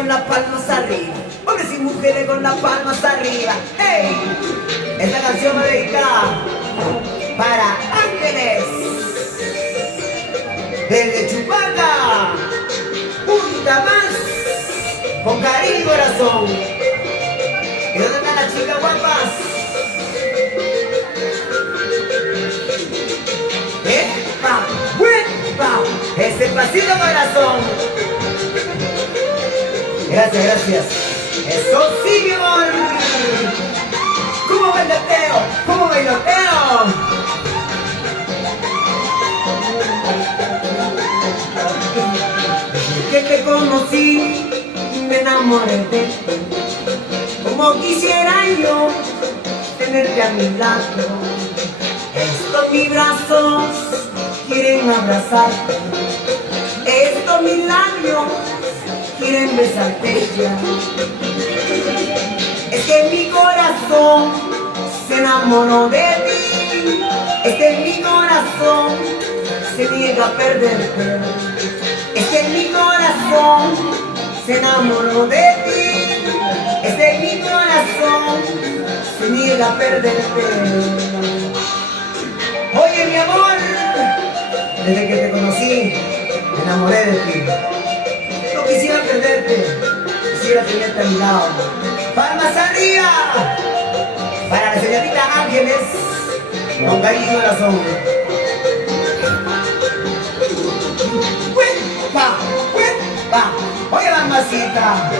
con las palmas arriba, hombres y mujeres con las palmas arriba. ¡Hey! Esta canción me dedicada para Ángeles desde Chupaca, punta más, con cariño y corazón. ¿Y dónde están las chicas guapas? ¡Epa! ¡Epa! Ese pasito corazón. Gracias, gracias. Eso sí, mi amor. ¿Cómo bailoteo? ¿Cómo bailoteo? Desde que te conocí, me enamoré de ti. Como quisiera yo tenerte a mi lado. Estos mis brazos quieren abrazarte. Estos mis labios quieren besarte ya. Es que mi corazón se enamoró de ti. Es que mi corazón se niega a perderte. Es que mi corazón se enamoró de ti. Es que mi corazón se niega a perderte. Oye, mi amor, desde que te conocí me enamoré de ti. No quisiera perderte, quisiera tenerte a mi lado. ¡Palmas arriba! Para la señorita Ángeles, con cariño y corazón. ¡Huepa! ¡Huepa! Oye, mamacita.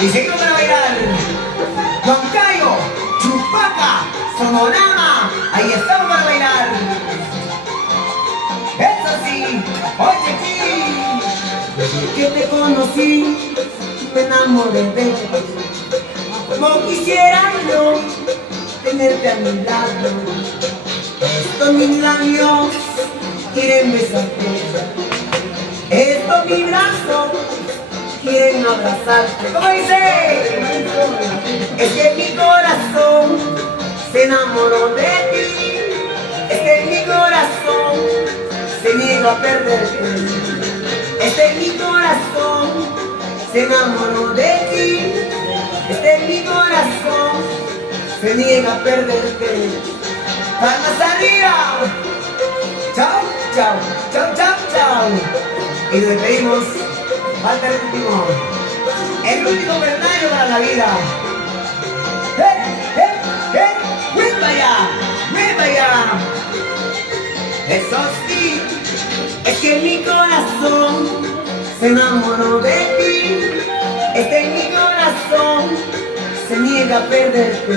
Y seguimos para bailar. Huancayo, Chupaca, Sonorama. Ahí estamos para bailar. Eso sí, oye aquí. Desde que te conocí, me enamoré de ti. Como quisiera yo tenerte a mi lado. Estos mis labios quieren besarte. Estos mis brazos quieren abrazarte. ¿Cómo dice? Es que mi corazón se enamoró de ti. Es que mi corazón se niega a perderte. Es que mi corazón se enamoró de ti. Es que mi corazón se niega a perderte. Palmas arriba. Chao, chao, chao, chao, chao. Y nos despedimos. Falta el último vernario para la vida. ¡Hey, hey, hey! ¡Vuelva allá! ¡Vuelva allá! Eso sí, es que mi corazón se enamoró de ti. Es que mi corazón se niega a perderte.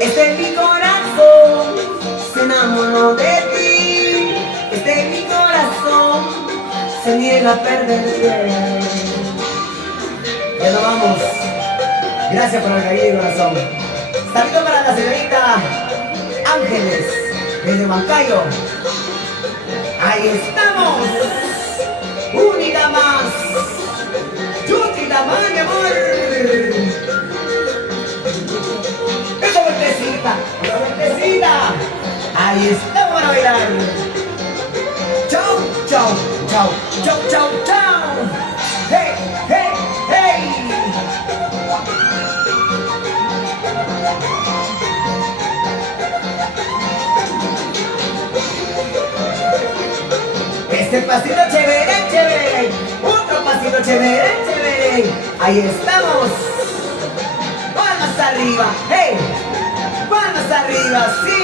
Es que mi corazón se enamoró de ti. Es que mi corazón se niega a perderte. Ya nos vamos. Gracias por el cariño y corazón. Saludos para la señorita Ángeles desde Huancayo. Ahí estamos. Única más. Yutita más, mi amor. Esa vueltecita, esa vueltecita. Ahí estamos para bailar. Chau, chau, chau, chau, chau, chau. Hey, hey, hey. Este pasito chévere, chévere. Otro pasito chévere, chévere. Ahí estamos. Palmas arriba, hey. Palmas arriba, sí.